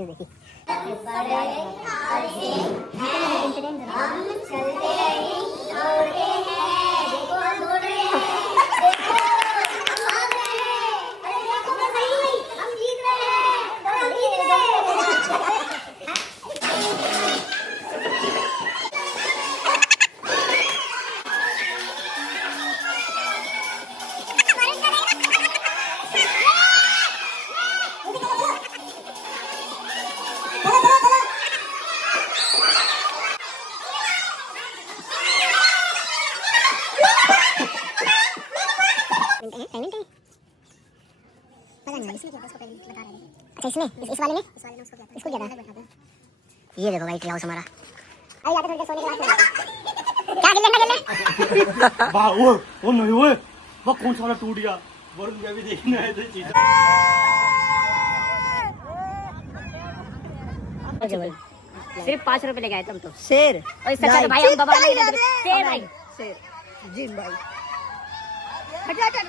Excuse देखी। अच्छा इसमें इस वाले में इसको क्या था? ये देखो भाई ट्री हाउस हमारा। आई जाते थोड़ी सोने के बाद क्या गिल्ले ना गिल्ले वाह वो नहीं हुए वो कौन सा टूट गया वरुण का भी देखना है तो चीज। सिर्फ 5 रुपए ले गए तुम तो। शेर और इससे अच्छा तो भाई हम बाबा नहीं लेते। शेर भाई शेर जिन भाई हटा हटा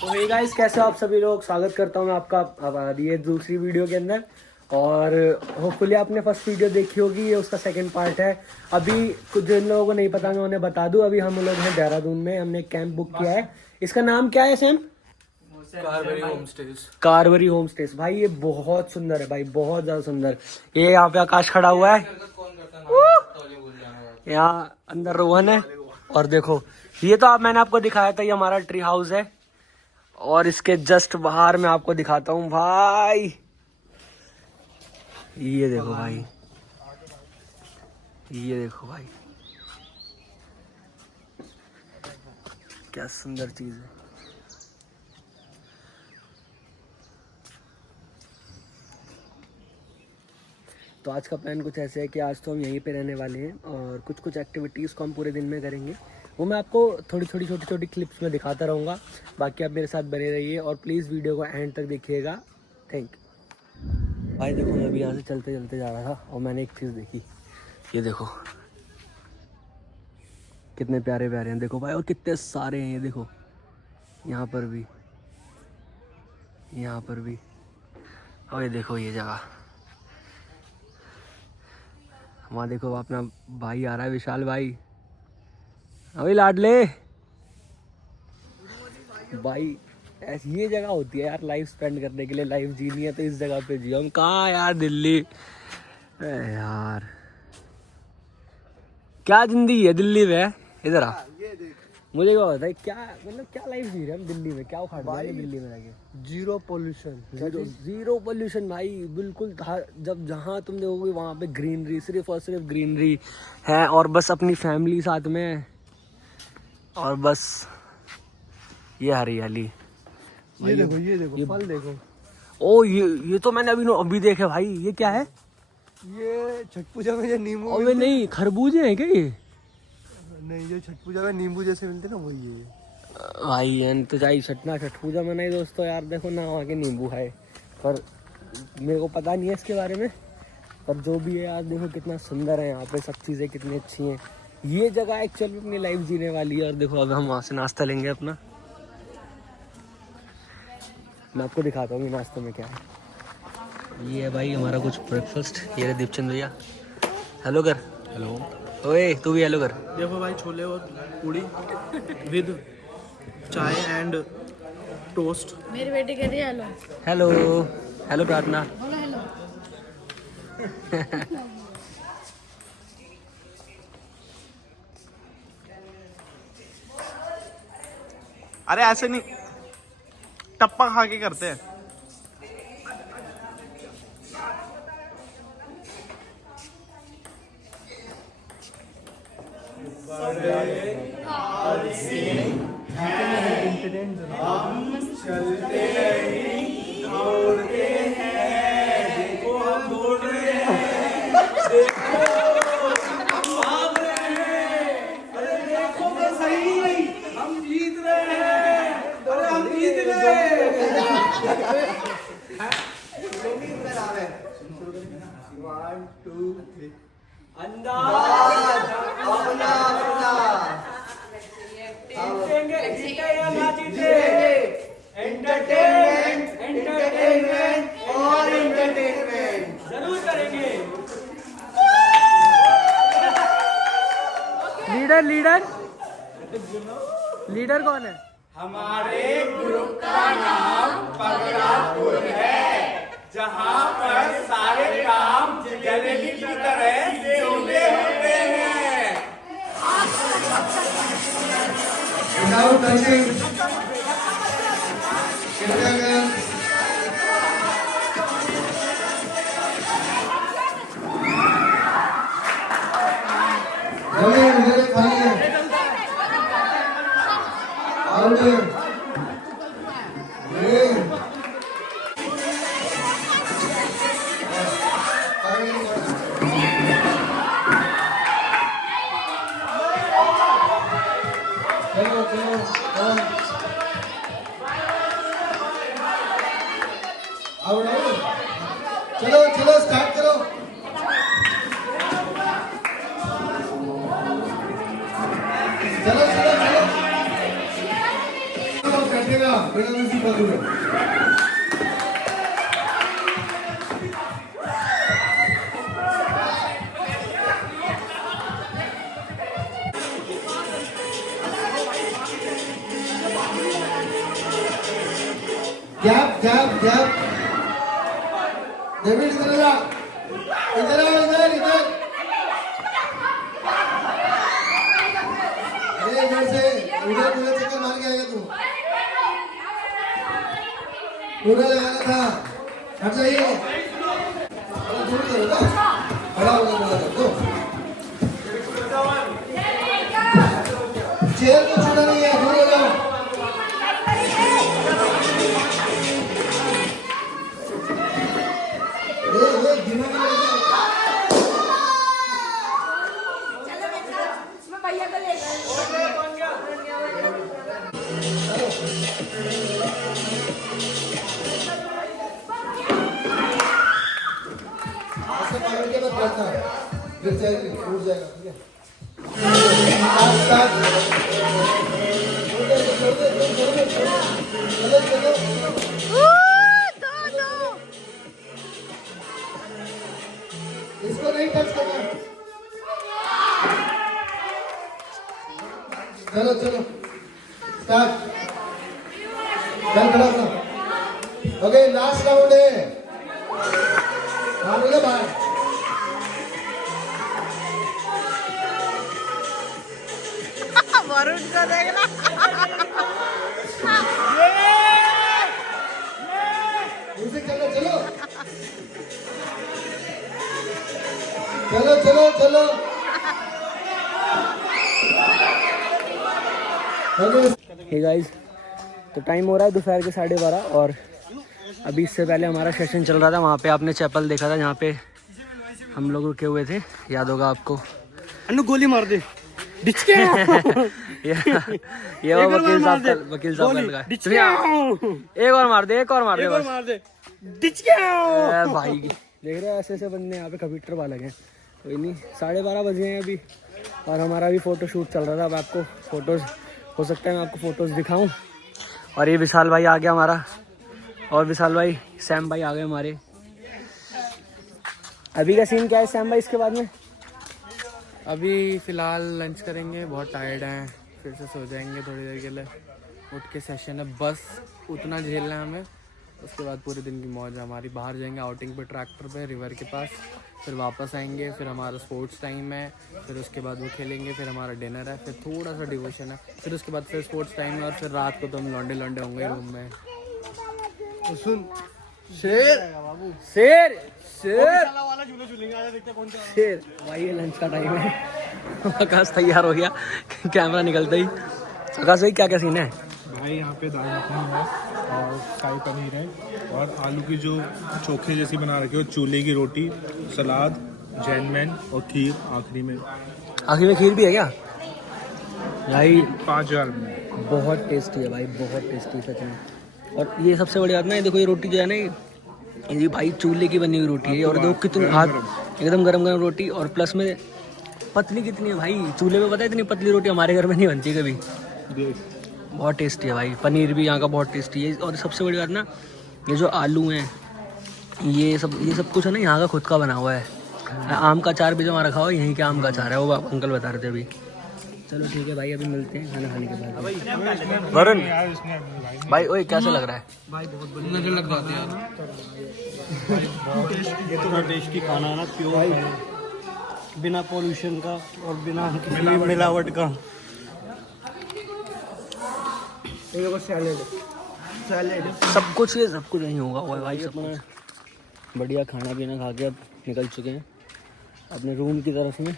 तो हे गाइस कैसे हो आप सभी लोग। स्वागत करता हूँ मैं आपका अब ये दूसरी वीडियो के अंदर। और होपफुली आपने फर्स्ट वीडियो देखी होगी, ये उसका सेकंड पार्ट है। अभी कुछ जिन लोगों को नहीं पता मैं उन्हें बता दूं, अभी हम लोग हैं देहरादून में। हमने एक कैंप बुक किया है। इसका नाम क्या है सैम? कारवरी home stage. भाई ये बहुत सुंदर है भाई, बहुत ज्यादा सुंदर। ये यहाँ पे आकाश खड़ा हुआ है, यहाँ अंदर रोहन है। और देखो ये तो आप मैंने आपको दिखाया था, ये हमारा ट्री हाउस है। और इसके जस्ट बाहर मैं आपको दिखाता हूँ भाई, ये देखो भाई, ये देखो भाई क्या सुंदर चीज है। तो आज का प्लान कुछ ऐसे है कि आज तो हम यहीं पे रहने वाले हैं और कुछ कुछ एक्टिविटीज़ को हम पूरे दिन में करेंगे। वो मैं आपको थोड़ी छोटी छोटी क्लिप्स में दिखाता रहूँगा। बाकी आप मेरे साथ बने रहिए और प्लीज़ वीडियो को एंड तक देखिएगा। Thank you. भाई देखो मैं अभी यहाँ से चलते चलते जा रहा था और मैंने एक चीज़ देखी, ये देखो कितने प्यारे प्यारे हैं। देखो भाई और कितने सारे हैं, ये देखो यहाँ पर भी, यहाँ पर भी। और ये देखो ये जगह, वहाँ देखो अपना भाई आ रहा है, विशाल भाई। अभी लाडले भाई, ऐसी ये जगह होती है यार लाइफ स्पेंड करने के लिए। लाइफ जीनी है तो इस जगह पे जियो। हम कहाँ यार दिल्ली यार, क्या जिंदगी है दिल्ली में। इधर आ, मुझे क्या होता है, क्या मतलब क्या लाइफ जी रहे हम दिल्ली में, क्या उखाड़ रहे हैं दिल्ली में जाके। जीरो पोल्यूशन, जीरो पोल्यूशन भाई, बिल्कुल। जब जहाँ तुम देखोगे वहाँ पे ग्रीनरी, सिर्फ और सिर्फ ग्रीनरी है। और बस अपनी फैमिली साथ में, और बस ये हरियाली। ये देखो फल देखो। ओ ये तो मैंने अभी देखे भाई। ये क्या है? ये छठ पूजा में जो नींबू अबे नहीं, खरबूजे हैं क्या ये? नहीं, जो छठ पूजा में नींबू जैसे मिलते ना वही है भाई। यार तो जाइए छठ पूजा मनाई दोस्तों यार। देखो ना वहाँ के नींबू है, पर मेरे को पता नहीं है इसके बारे में। पर जो भी है यार देखो कितना सुंदर है यहाँ पे, सब चीज़ें कितनी अच्छी हैं। ये जगह एक्चुअल में अपनी लाइफ जीने वाली है। और देखो अब हम वहाँ से नाश्ता लेंगे अपना। मैं आपको दिखाता हूँ नाश्ते में क्या है। ये है भाई हमारा कुछ ब्रेकफास्ट। ये है दीपचंद भैया, हेलो कर। हेलो। ओए तू भी हेलो कर। देखो भाई छोले और पूड़ी विद चाय एंड टोस्ट। मेरी बेटी कह रही है हेलो। हेलो हेलो प्रार्थना। बोलो हेलो। अरे ऐसे नहीं, टप्पा खा के करते हैं। लीडर लीडर लीडर कौन है? हमारे ग्रुप का नाम पगड़ापुर है, जहाँ पर सारे काम जलेबी की तरह सीधे होते हैं। Without touching. कृपया कर। जमीन खाली है। आउट है। चलो चलो आउट आउट। चलो चलो स्टार्ट करो। चलो चलो चलो बैठेगा बिना किसी बात हुए। Gap gap gap. डेविड इधर आ, इधर आ, इधर इधर। अरे इधर से उधर पूरा चक्कर मार के आएगा तू। पूरा लगाना था। हट जाइए। थोड़ा दूर करो ना। खड़ा होकर बोला तो। चेयर को छूना नहीं है, दूर हो जाओ। गिर जाएगा, टूट जाएगा, ठीक है? इसको नहीं टच करना। चलो चलो स्टार्ट। चल खड़ा हो। ओके लास्ट राउंड है। मारोगे बाहर। वरुण को देखना। म्यूजिक चलो चलो चलो चलो चलो। हे गाइस, तो टाइम हो रहा है दोपहर के 12:30 और अभी इससे पहले हमारा सेशन चल रहा था। वहाँ पे आपने चैपल देखा था जहाँ पे हम लोग रुके हुए थे, याद होगा आपको। अन्नू गोली मार दे। ये वो वकील साहब का लगा। एक और मार दे, एक और मार दे बस। भाई देख रहे हो ऐसे ऐसे बंदे यहाँ पे कंप्यूटर वाले हैं। कोई नहीं, 12:30 बजे हैं अभी और हमारा भी फोटो शूट चल रहा था। अब आपको फोटोज हो सकता है मैं आपको फोटोज दिखाऊं। और ये विशाल भाई आ गया हमारा, और विशाल भाई सैम भाई आ गए हमारे। अभी का सीन क्या है सैम भाई इसके बाद में? अभी फिलहाल लंच करेंगे, बहुत टायर्ड हैं, फिर से सो जाएंगे थोड़ी देर के लिए। उठ के सेशन है, बस उतना झेलना है हमें। उसके बाद पूरे दिन की मौज है हमारी। बाहर जाएंगे आउटिंग पे, ट्रैक्टर पे, रिवर के पास, फिर वापस आएंगे, फिर हमारा स्पोर्ट्स टाइम है, फिर उसके बाद वो खेलेंगे, फिर हमारा डिनर है, फिर थोड़ा सा डिवोशन है, फिर उसके बाद फिर स्पोर्ट्स टाइम है, और फिर रात को तो हम लौंडे लौंडे होंगे रूम में। तो सुन शेर शेर शेर शेर भाई ये लंच का टाइम है। आकाश तैयार हो गया कैमरा निकलता ही। आकाश भाई क्या क्या सीन है? भाई यहाँ पे दाल मखनी है और शाही पनीर है और आलू की जो चोखे जैसी बना रखी है, चूल्हे की रोटी, सलाद, जैनमैन और खीर आखिरी में। आखिर में खीर भी है क्या भाई? 5000 में। बहुत टेस्टी है भाई, बहुत टेस्टी सच में। और ये सबसे बड़ी बात ना, देखो ये रोटी जो है ना, ये भाई चूल्हे की बनी हुई रोटी है। और देखो कितनी हाथ एकदम गरम गरम रोटी, और प्लस में पतली कितनी है भाई, चूल्हे पे पता है इतनी पतली रोटी हमारे घर में नहीं बनती कभी। बहुत टेस्टी है भाई, पनीर भी यहाँ का बहुत टेस्टी है। और सबसे बड़ी बात ना, ये जो आलू हैं ये सब कुछ है ना यहाँ का खुद का बना हुआ है। आम का अचार भी जो वहाँ रखा हुआ है यहीं के आम का अचार है, वो अंकल बता रहे थे अभी। चलो ठीक है भाई, अभी मिलते हैं खाना खाने के बाद। वरुण भाई ओए कैसा लग रहा है? भाई बहुत बढ़िया, नजर लग जाती है यार। ये तो बहुत टेस्टी खाना है ना, प्योर बिना पोल्यूशन का और बिना किसी मिलावट का। सैलेड सब कुछ यहीं होगा हुआ है भाई। अपना बढ़िया खाना पीना खा के अब निकल चुके हैं अपने रूम की तरफ में।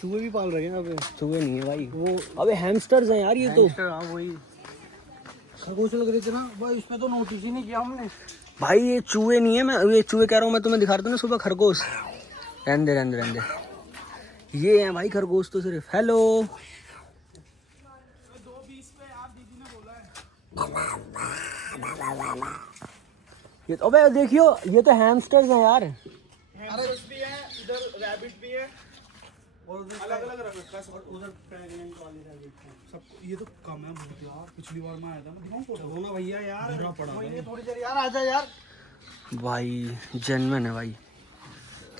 चूहे भी पाल रहे हैं अबे। चूहे नहीं है भाई, वो अबे हैमस्टर्स हैं यार ये तो। हाँ वही खरगोश लग रहे थे ना भाई, इस पे तो नोटिस ही नहीं किया हमने। भाई ये चूहे नहीं है, मैं ये चूहे कह रहा हूँ, मैं तुम्हें दिखा रहा था ना सुबह खरगोश। रहने दे ये है भाई खरगोश तो सिर्फ। हेलो ये तो, अबे देखियो ये तो हैमस्टर्स हैं यार। हैमस्टर्स भी है, इधर रैबिट भी है, अलग-अलग रखा है। उधर प्रेग्नेंट वाली रैबिट सब। ये तो कम है बहुत यार, पिछली बार मैं आया था ना, दिखाऊं फोटो ना भैया यार, वही थोड़ी देर यार, आजा यार भाई। जेन्युइन है भाई,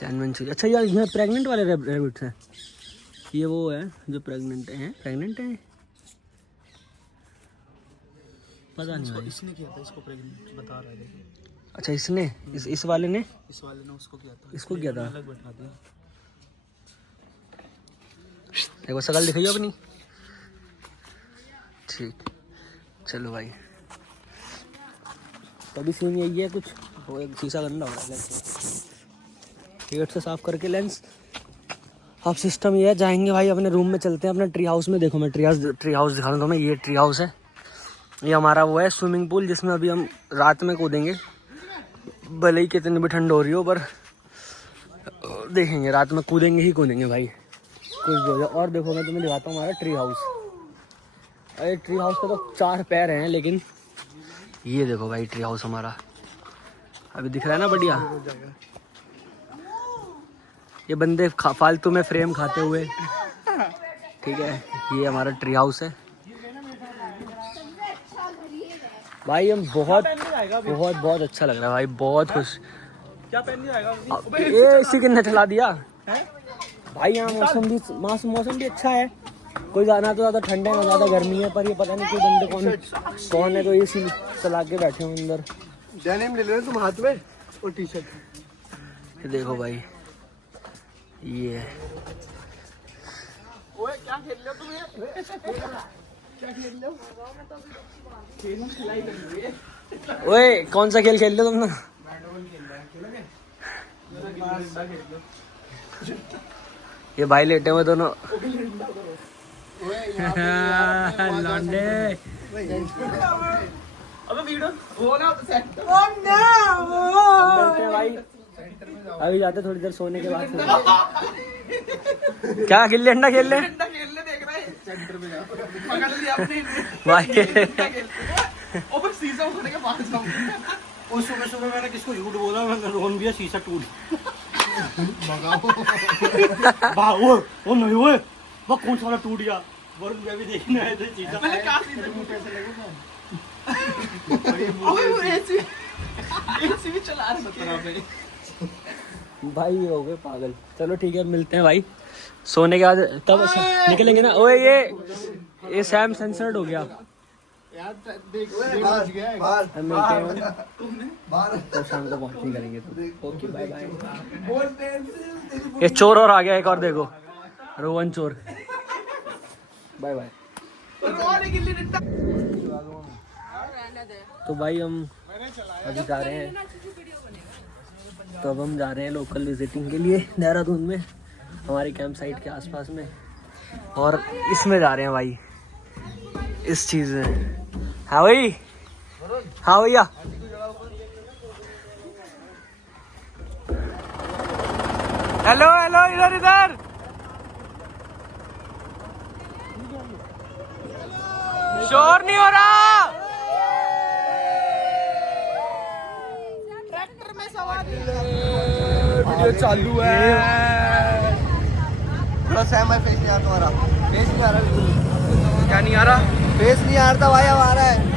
जेन्युइन चीज। अच्छा यार यहाँ प्रेग्नेंट वाले रैबिट्स हैं, ये वो है जो प्रेग्नेंट हैं पता नहीं भाई। इसने किया था इसको प्रेग्नेंट, बता रहा है। अच्छा इसने इस वाले ने उसको किया था, इसको किया था। अलग बैठा दिया। एक बार शकल दिखाइए अपनी। ठीक चलो भाई, तो अभी सीन यही है कुछ। वो एक शीशा गंदा हो रहा है लेंस, टिकट से साफ करके लेंस। अब सिस्टम ये है, जाएंगे भाई अपने रूम में, चलते हैं अपने ट्री हाउस में। देखो मैं ट्री हाउस दिखा दूँ तुम्हें। ये ट्री हाउस है, ये हमारा वो है स्विमिंग पूल जिसमें अभी हम रात में कूदेंगे। भले ही कितनी भी ठंड हो रही हो, पर देखेंगे रात में कूदेंगे ही कूदेंगे भाई, कुछ भी हो जाए। और देखो मैं तुम्हें दिखाता हूँ हमारा ट्री हाउस। अरे ट्री हाउस का तो 4 पैर हैं, लेकिन ये देखो भाई ट्री हाउस हमारा अभी दिख रहा है ना बढ़िया। ये बंदे फालतू में फ्रेम खाते हुए, ठीक है। ये हमारा ट्री हाउस है भाई। हम बहुत अच्छा लग रहा है भाई, बहुत खुश। क्या पहन जाएगा? ये इसी किन्ने चला दिया भाई। यहाँ मौसम भी अच्छा है, कोई ना तो ज़्यादा ठंड है ना ज़्यादा गर्मी है। पर ये पता नहीं कोई बंदे कौन है तो एसी चला के बैठे हैं अंदर। डेनिम ले लो तुम हाथ में और टी शर्ट। ये देखो भाई, ये ओए क्या खेल रहे हो तुम? ये क्या खेल रहे हो? ओए कौन सा खेल खेल रहे हो तुम? ये भाई लेटे हुए दोनों लौंडे। अबे वीडियो वो ना सेट। भाई अभी जाते थोड़ी देर सोने के बाद। क्या खेल ले? अंडा खेल ले खेलने देख रहा है सेंटर में। पकड़ लिया अपने भाई। ओवर शीशा उठने के बाद और सुबह मैंने किसको झूठ बोला, मैंने रोन दिया शीशा टूट। वो नहीं हुए, वो कौन सा वाला टूट गया? वरुण भैया भी देखने आए थे शीशा। पहले क्या सीन अबे वो एसी भी चला रहे सत्रह पे भाई हो गए पागल। चलो ठीक है मिलते हैं भाई सोने के बाद, तब निकलेंगे ना। ओए ये सैम सेंसर्ड हो गया यार। देख मिलते हैं तो शाम को पहुंचने करेंगे तो। Okay bye bye. ये चोर और आ गया एक और, देखो रोहन चोर। Bye bye. तो भाई हम अभी जा रहे हैं, तो अब हम जा रहे हैं लोकल विजिटिंग के लिए देहरादून में, हमारे कैंप साइट के आसपास में। और इसमें जा रहे हैं भाई, इस चीज़ में। हाँ भाई, हाँ भैया। हेलो हेलो, इधर इधर। शोर नहीं हो रहा। ट्रैक्टर में सवारी वीडियो चालू है। थोड़ा सैम भाई फेस नहीं आ रहा तुम्हारा, फेस नहीं आ रहा बिल्कुल। क्या नहीं आ रहा? फेस नहीं आ रहा भाई, अब आ रहा है।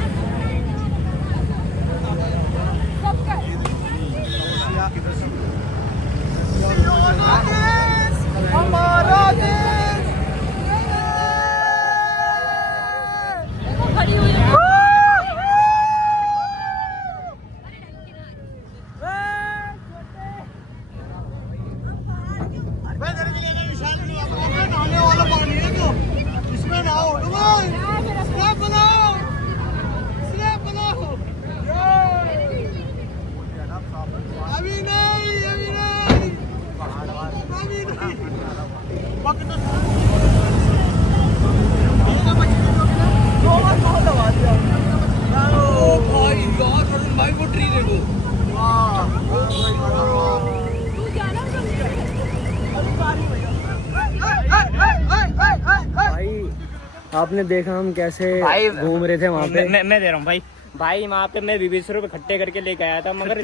आपने देखा हम कैसे घूम रहे थे वहाँ पे। मैं दे रहा हूँ भाई वहाँ पे मैं 20 रुपए इकट्ठे करके लेके आया था, मगर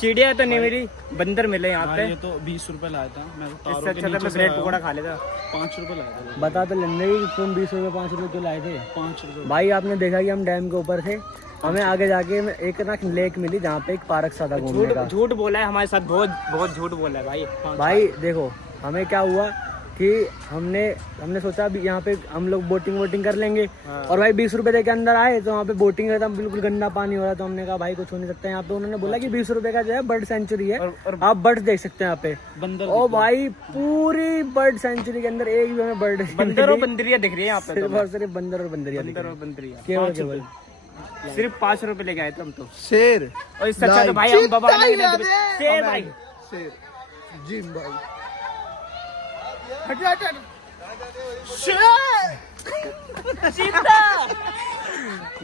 चिड़िया तो नहीं मिली, बंदर मिले यहाँ पे। ये तो 20 रुपए लाया था मैं, इससे अच्छा था मैं ब्रेड पकौड़ा खा लेता। 5 रुपए लाया था। बता तो लेने की तुम 20 रुपए 5 रुपए क्यों लाए थे? 5 रुपए भाई आपने देखा कि हम डैम के ऊपर थे, हमें आगे जाके एक ना लेक मिली जहाँ पे एक पार्क सा था घूमने का। झूठ बोला है हमारे साथ, बहुत झूठ बोला है भाई। भाई देखो हमें क्या हुआ कि हमने सोचा अभी यहाँ पे हम लोग बोटिंग कर लेंगे। और भाई 20 रुपए दे के अंदर आए तो वहाँ पे बोटिंग था, बिल्कुल गंदा पानी हो रहा, तो हमने कहा भाई कुछ हो नहीं सकता यहाँ पे। उन्होंने बोला कि 20 रुपए का जो है बर्ड सेंचुरी है, आप बर्ड देख सकते हैं यहाँ पे। बंदर ओ भाई पूरी बर्ड सेंचुरी के अंदर एक भी हमें बंदर और बंदरिया दिख रही है यहाँ पे, सिर्फ और सिर्फ बंदर और बंदरिया केवल सिर्फ 5 रुपए लेके आए थे हम तो। शेर और इससे अच्छा तो भाई हम बाबा शेर भाई, शेर जिम भाई।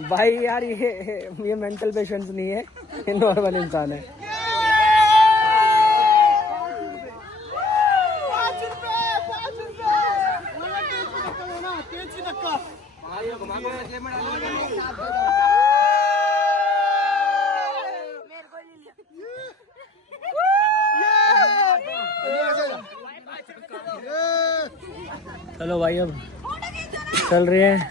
भाई यार ये मेंटल पेशेंट नहीं है, ये नॉर्मल इंसान है। चलो भाई अब चल रहे हैं।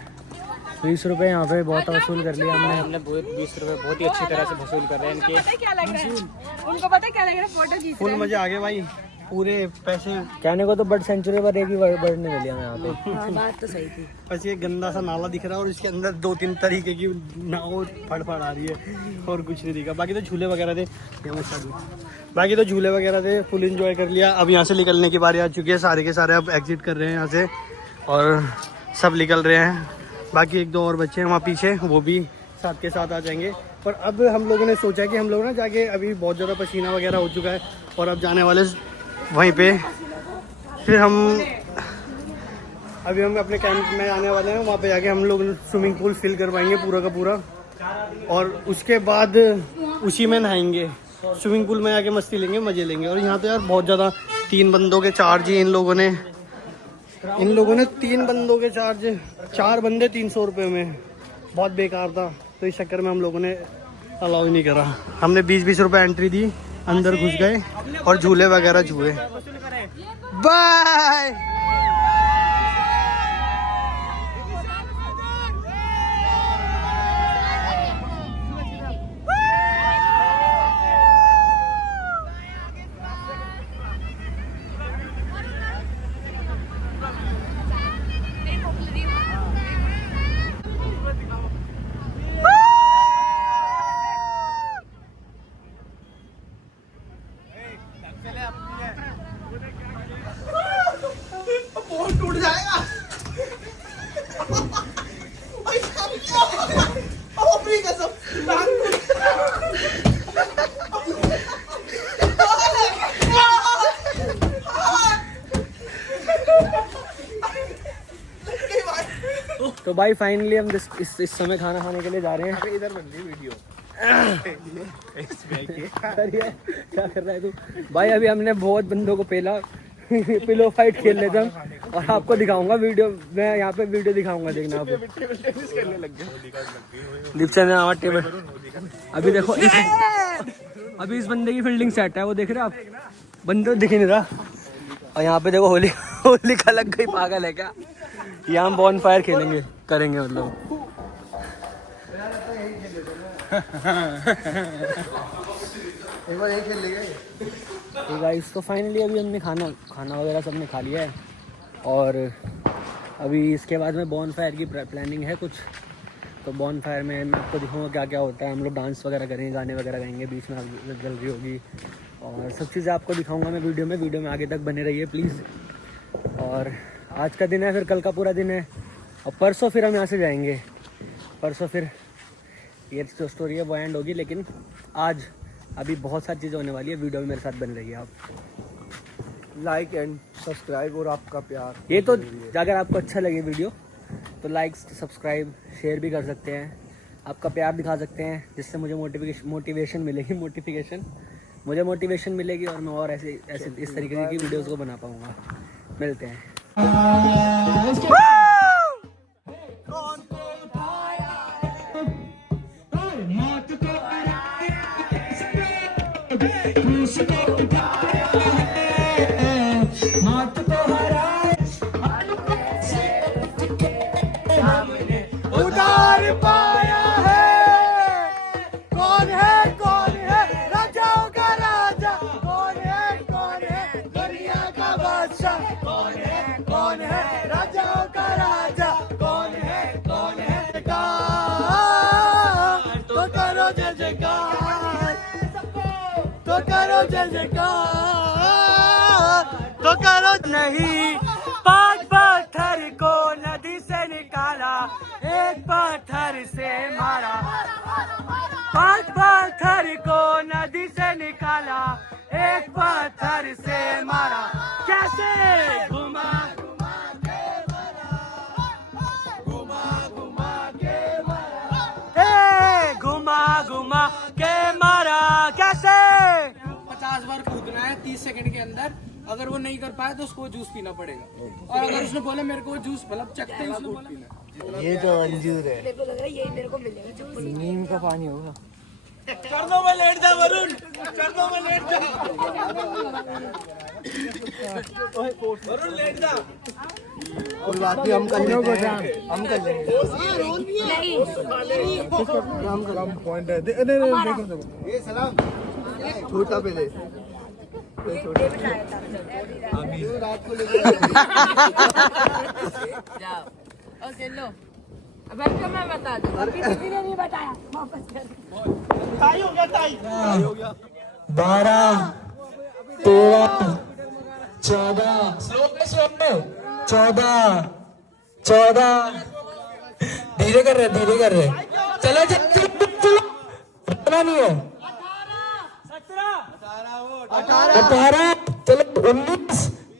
20 रुपए यहाँ पे बहुत वसूल कर लिया हमने 20 रुपए बहुत ही अच्छी तरह से वसूल कर रहे हैं इनके। पता क्या लग रहा है उनको, पता क्या लग रहा है, फोटो खींच फुल मजे आ गए भाई, पूरे पैसे। कहने को तो बर्ड सेंचुरी पर एक ही बर्ड नहीं मिली हमें यहाँ पे। बात तो सही थी। बस ये गंदा सा नाला दिख रहा है और इसके अंदर 2-3 तरीके की नाव फड़फड़ आ रही है और कुछ नहीं दिखा। बाकी तो झूले वगैरह थे, झूले वगैरह थे, फुल एंजॉय कर लिया। अब यहाँ से निकलने की बारी आ चुकी है, सारे के सारे अब एग्जिट कर रहे हैं यहाँ से और सब निकल रहे हैं। बाकी 1-2 और बच्चे हैं वहाँ पीछे, वो भी साथ के साथ आ जाएंगे। पर अब हम लोगों ने सोचा कि हम लोग ना जाके, अभी बहुत ज़्यादा पसीना वगैरह हो चुका है और अब जाने वाले वहीं पे, फिर हम अपने कैंप में आने वाले हैं। वहाँ पे जाके हम लोग स्विमिंग पूल फिल करवाएंगे पूरा का पूरा, और उसके बाद उसी में नहाएंगे। स्विमिंग पूल में आके मस्ती लेंगे, मज़े लेंगे। और यहाँ तो यार बहुत ज़्यादा 3 बंदों के चार्ज ही इन लोगों ने 3 बंदों के चार्ज, 4 बंदे 300 रुपये में, बहुत बेकार था। तो इस चक्कर में हम लोगों ने अलाउ ही नहीं करा। हमने 20-20 रुपये एंट्री दी, अंदर घुस गए और झूले वगैरह झूले। बाय। तो भाई फाइनली हम इस समय खाना खाने के लिए जा रहे हैं। इधर बन रही वीडियो। क्या कर रहा है तू? भाई अभी हमने बहुत बंदों को पेला पिलो फाइट खेल लेते हम, और आपको दिखाऊंगा वीडियो, मैं यहाँ पे वीडियो दिखाऊंगा, देखना आप। दीपचंद ने हमारा टेबल, अभी देखो अभी इस बंदे की फील्डिंग सेट है, वो देख रहे हैं आप, बंदे दिख नहीं रहा। और यहाँ पे देखो होली होली का लग गई, पागल है क्या? यहाँ हम बॉन फायर खेलेंगे, करेंगे मतलब। एक बार यही खेल लेंगे। तो गाइस, तो फाइनली अभी हमने खाना वगैरह सबने खा लिया है और अभी इसके बाद में बॉन फायर की प्लानिंग है कुछ। तो बॉन फायर में मैं आपको दिखाऊंगा क्या क्या होता है। हम लोग डांस वगैरह करेंगे, गाने वगैरह गाएंगे, बीच में आग जल रही होगी और सब चीज़ें आपको दिखाऊंगा मैं वीडियो में आगे तक बने रहिए प्लीज़। और आज का दिन है, फिर कल का पूरा दिन है और परसों फिर हम यहाँ से जाएंगे। परसों फिर ये जो स्टोरी है वो एंड होगी, लेकिन आज अभी बहुत सारी चीज़ें होने वाली है। वीडियो में मेरे साथ बन रही है आप। लाइक एंड सब्सक्राइब और आपका प्यार, ये तो अगर आपको अच्छा लगे वीडियो तो लाइक सब्सक्राइब शेयर भी कर सकते हैं, आपका प्यार दिखा सकते हैं, जिससे मुझे मोटिवेशन मिलेगी। मुझे मोटिवेशन मिलेगी और मैं और ऐसे इस तरीके की वीडियोस को बना पाऊँगा। मिलते हैं। उतार पाया है, कौन है राजाओं का राजा, कौन है दुनिया का बादशाह, कौन है राजाओं का राजा, कौन है तो करो जय जयकार, तो करो जय जयकार, तो करो नहीं। 5 पत्थर को नदी से निकाला, 1 पत्थर से मारा, 5 पत्थर को नदी से निकाला, 1 पत्थर से मारा। कैसे घुमा घुमा के मारा, घुमा के मारा। कैसे 50 बार कूदना है 30 सेकंड के अंदर। अगर वो नहीं कर पाया तो उसको जूस पीना पड़ेगा। और अगर उसने बोला मेरे को जूस मतलब चखते ही उसने बोला ये तो अंजूर है, मेरे को मिलेगा। नीम का पानी होगा। कर दो, मैं लेट जा वरुण, कर दो, मैं लेट जा वरुण, लेट जा। कोई बात नहीं, हम कर लेंगे, हम कर लेंगे। हम पॉइंट है, देखो ये सलाम छोटा पहले रात को लेकर ओके लो, अब मैं बता दूं, किसी ने नहीं बताया, वापस कर। ताई हो गया, ताई हो गया। 12 13 14 14 धीरे कर रहे चलो चलो नहीं है 18 चलो 19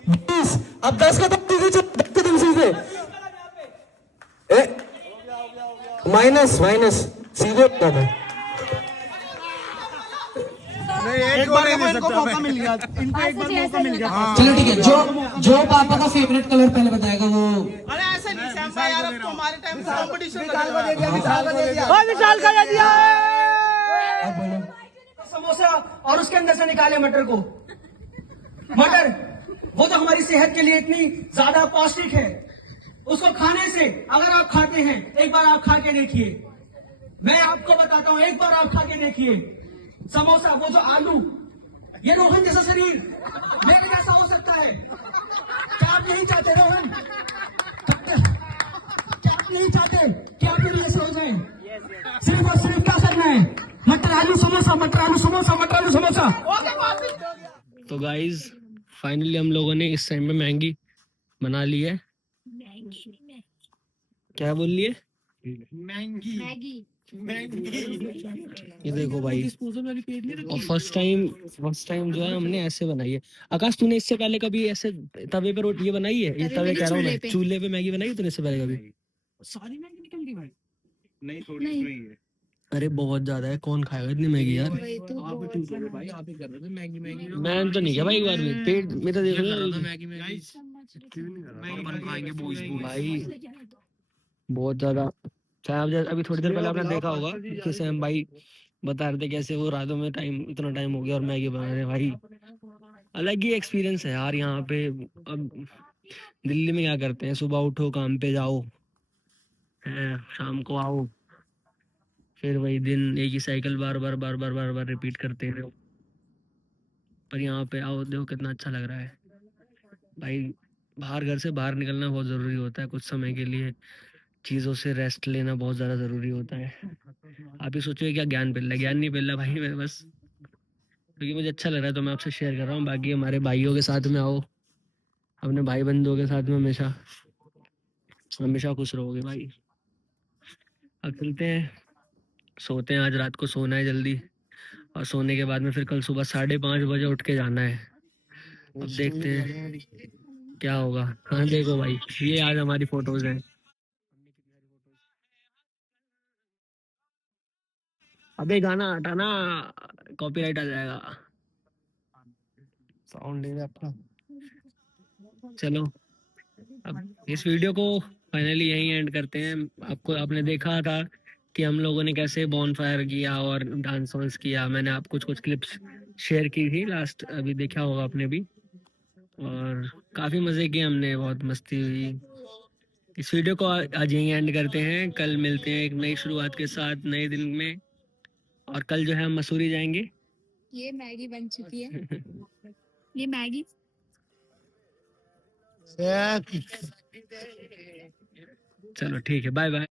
20 अब 10 कदम सीधे माइनस सीधे एक बार इनको मौका मिल गया, इनको एक बार मौका मिल गया। चलो ठीक है, जो पापा का फेवरेट कलर पहले बताएगा वो। अरे ऐसे नहीं सैम भाई, यार अब तो हमारे टाइम से कंपटीशन विशाल का दे दिया। विशाल का दे दिया अब बोलो। समोसा और उसके अंदर से निकाले मटर को। मटर वो तो हमारी सेहत के लिए इतनी ज्यादा पौष्टिक है, उसको खाने से अगर आप खाते हैं, एक बार आप खा के देखिए, मैं आपको बताता हूं, एक बार आप खा के देखिए समोसा, वो जो आलू, ये रोहन जैसा शरीर मेरे जैसा हो सकता है। क्या आप नहीं चाहते रोहन? क्या आप नहीं चाहते कि आप मेरे जैसे हो जाए? सिर्फ और सिर्फ क्या करना है, मटर आलू समोसा, मटर आलू समोसा, मटर आलू समोसा। तो गाइज फाइनली हम लोगों ने इस टाइम पे मैगी बना ली है। क्या बोल लिए? मैगी ये देखो भाई, और फर्स्ट टाइम जो है हमने ऐसे बनाई है। आकाश, तूने इससे पहले कभी ऐसे तवे पे रोटी बनाई है? ये तवे कह रहा हूँ मैं, चूल्हे पे मैगी बनाई है तूने इससे पहले कभी? सारी मैगी निकल गई भाई? नहीं, थोड़ी नहीं है। अरे बहुत ज्यादा है, कौन खाएगा इतनी मैगी यार? भाई आप ही कर रहे थे मैगी। मैं तो नहीं किया भाई, एक बार भी पेट में तो देख भाई बहुत ज्यादा। अभी थोड़ी देर पहले आपने देखा होगा कि सैम भाई बता रहे थे कैसे वो रातों में इतना टाइम हो गया और मैगी बना रहे। भाई अलग ही एक्सपीरियंस है यार यहाँ पे। अब दिल्ली में क्या करते हैं, सुबह उठो काम पे जाओ, हैं, शाम को आओ, फिर वही दिन एक ही साइकिल बार बार बार बार बार बार रिपीट करते रहो। पर यहाँ पे आओ, देखो कितना अच्छा लग रहा है भाई। बाहर, घर से बाहर निकलना बहुत ज़रूरी होता है कुछ समय के लिए, चीज़ों से रेस्ट लेना बहुत ज़्यादा ज़रूरी होता है। आप ही सोचो क्या ज्ञान मिल रहा है, ज्ञान नहीं मिल रहा भाई, मैं बस क्योंकि मुझे अच्छा लग रहा है तो मैं आपसे शेयर कर रहा हूँ। बाकी हमारे भाइयों के साथ में आओ, अपने भाई बंधुओं के साथ में हमेशा हमेशा खुश रहोगे भाई। अब चलते हैं, सोते हैं, आज रात को सोना है जल्दी, और सोने के बाद में फिर कल सुबह 5:30 बजे उठ के जाना है। अब देखते हैं क्या होगा। हाँ देखो भाई, ये आज हमारी फोटोज हैं। अबे गाना हटाना, कॉपीराइट आ जाएगा। साउंड अपना। चलो अब इस वीडियो को फाइनली यहीं एंड करते हैं। आपने देखा था कि हम लोगों ने कैसे बॉनफायर किया और डांस वांस किया। मैंने आप कुछ क्लिप्स शेयर की थी लास्ट, अभी देखा होगा आपने भी, और काफ़ी मज़े किए हमने, बहुत मस्ती हुई। इस वीडियो को आज यहीं एंड करते हैं, कल मिलते हैं एक नई शुरुआत के साथ नए दिन में। और कल जो है हम मसूरी जाएंगे। ये मैगी बन चुकी है। ये मैगी चलो ठीक है, बाय बाय।